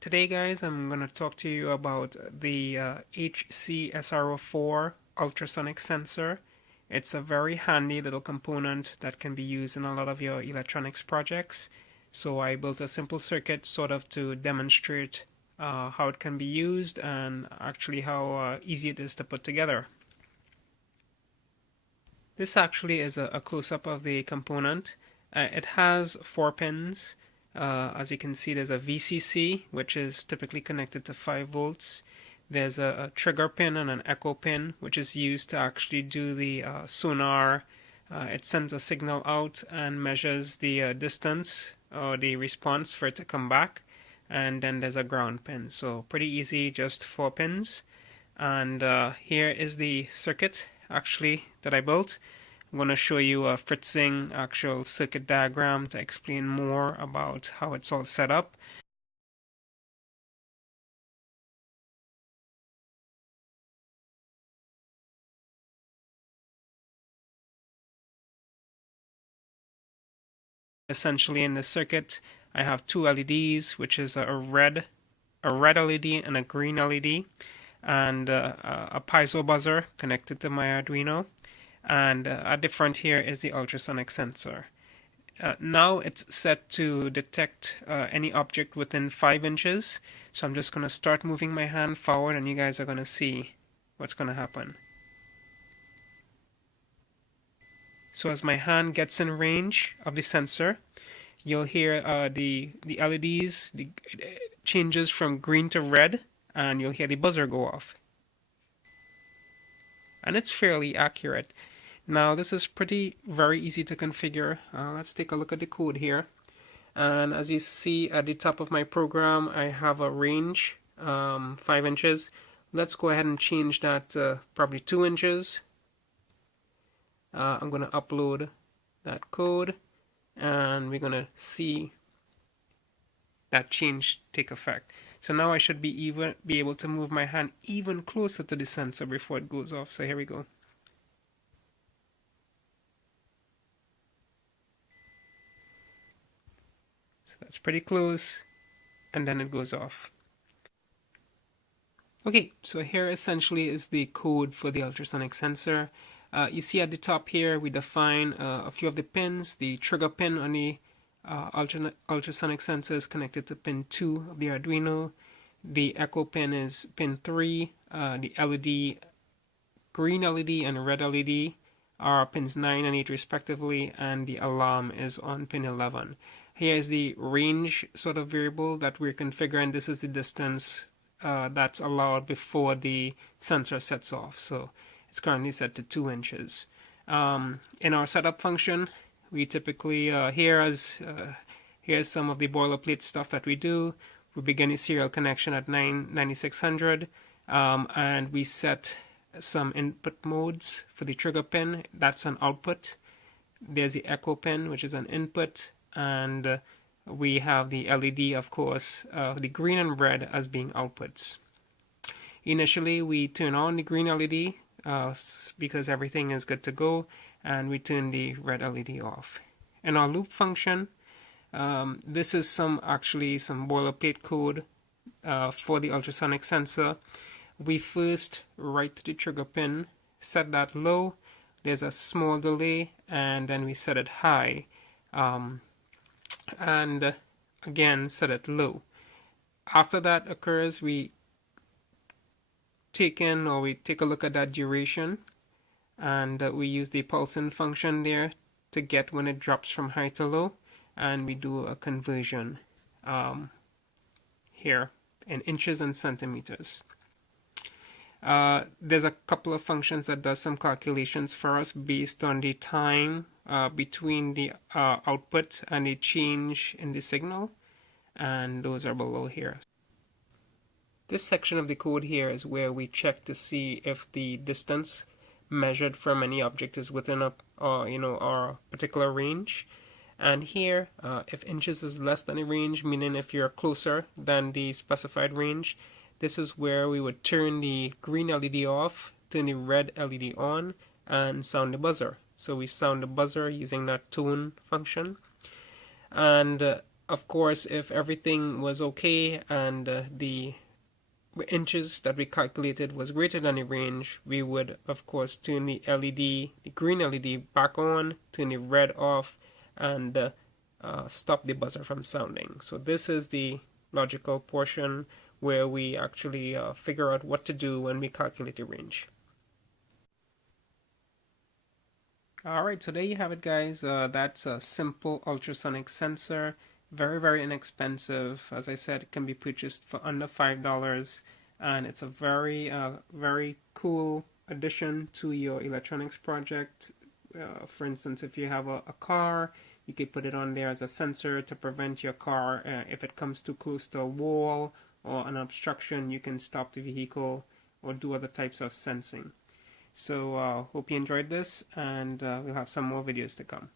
Today guys, I'm going to talk to you about the SR04 Ultrasonic sensor. It's a very handy little component that can be used in a lot of your electronics projects. So I built a simple circuit sort of to demonstrate how it can be used and actually how easy it is to put together. This actually is a close-up of the component. It has 4 pins. As you can see, there's a VCC, which is typically connected to 5 volts. There's a trigger pin and an echo pin, which is used to actually do the sonar. It sends a signal out and measures the distance or the response for it to come back. And then there's a ground pin. So pretty easy, just 4 pins. And here is the circuit actually that I built. I'm going to show you a Fritzing actual circuit diagram to explain more about how it's all set up. Essentially in the circuit I have 2 LEDs, which is a red LED and a green LED, and a piezo buzzer connected to my Arduino. And at the front here is the ultrasonic sensor. Now it's set to detect any object within 5 inches. So I'm just going to start moving my hand forward and you guys are going to see what's going to happen. So as my hand gets in range of the sensor, you'll hear the LEDs changes from green to red, and you'll hear the buzzer go off. And it's fairly accurate. Now this is very easy to configure. Let's take a look at the code here. And as you see at the top of my program, I have a range 5 inches. Let's go ahead and change that to probably 2 inches. I'm going to upload that code and we're going to see that change take effect. So now I should be able to move my hand even closer to the sensor before it goes off. So here we go. So that's pretty close, and then it goes off. Okay, so here essentially is the code for the ultrasonic sensor. You see at the top here we define a few of the pins. The trigger pin on the ultrasonic sensor is connected to pin 2 of the Arduino. The echo pin is pin 3. The LED, green LED and red LED are pins 9 and 8 respectively, and the alarm is on pin 11. Here is the range sort of variable that we're configuring. This is the distance that's allowed before the sensor sets off. So it's currently set to 2 inches. In our setup function, we typically, here's some of the boilerplate stuff that we do. We begin a serial connection at 9600, and we set some input modes for the trigger pin. That's an output. There's the echo pin, which is an input, and we have the LED, of course, the green and red as being outputs. Initially, we turn on the green LED because everything is good to go, and we turn the red LED off. In our loop function, this is some boilerplate code for the ultrasonic sensor. We first write the trigger pin, set that low, there's a small delay, and then we set it high, and again set it low. After that occurs, we take a look at that duration, and we use the pulse-in function there to get when it drops from high to low, and we do a conversion here in inches and centimeters. There's a couple of functions that does some calculations for us based on the time between the output and the change in the signal, and those are below here. This section of the code here is where we check to see if the distance measured from any object is within our particular range. And here, if inches is less than a range, meaning if you're closer than the specified range, this is where we would turn the green LED off, turn the red LED on, and sound the buzzer. So we sound the buzzer using that tone function. And Of course, if everything was okay and the inches that we calculated was greater than the range, we would of course turn the LED, the green LED back on, turn the red off, and stop the buzzer from sounding. So this is the logical portion where we actually figure out what to do when we calculate the range. Alright, so there you have it, guys. That's a simple ultrasonic sensor. Very, very inexpensive. As I said, it can be purchased for under $5, and it's a very, very cool addition to your electronics project. For instance, if you have a car, you could put it on there as a sensor to prevent your car, if it comes too close to a wall or an obstruction, you can stop the vehicle or do other types of sensing. So hope you enjoyed this, and we'll have some more videos to come.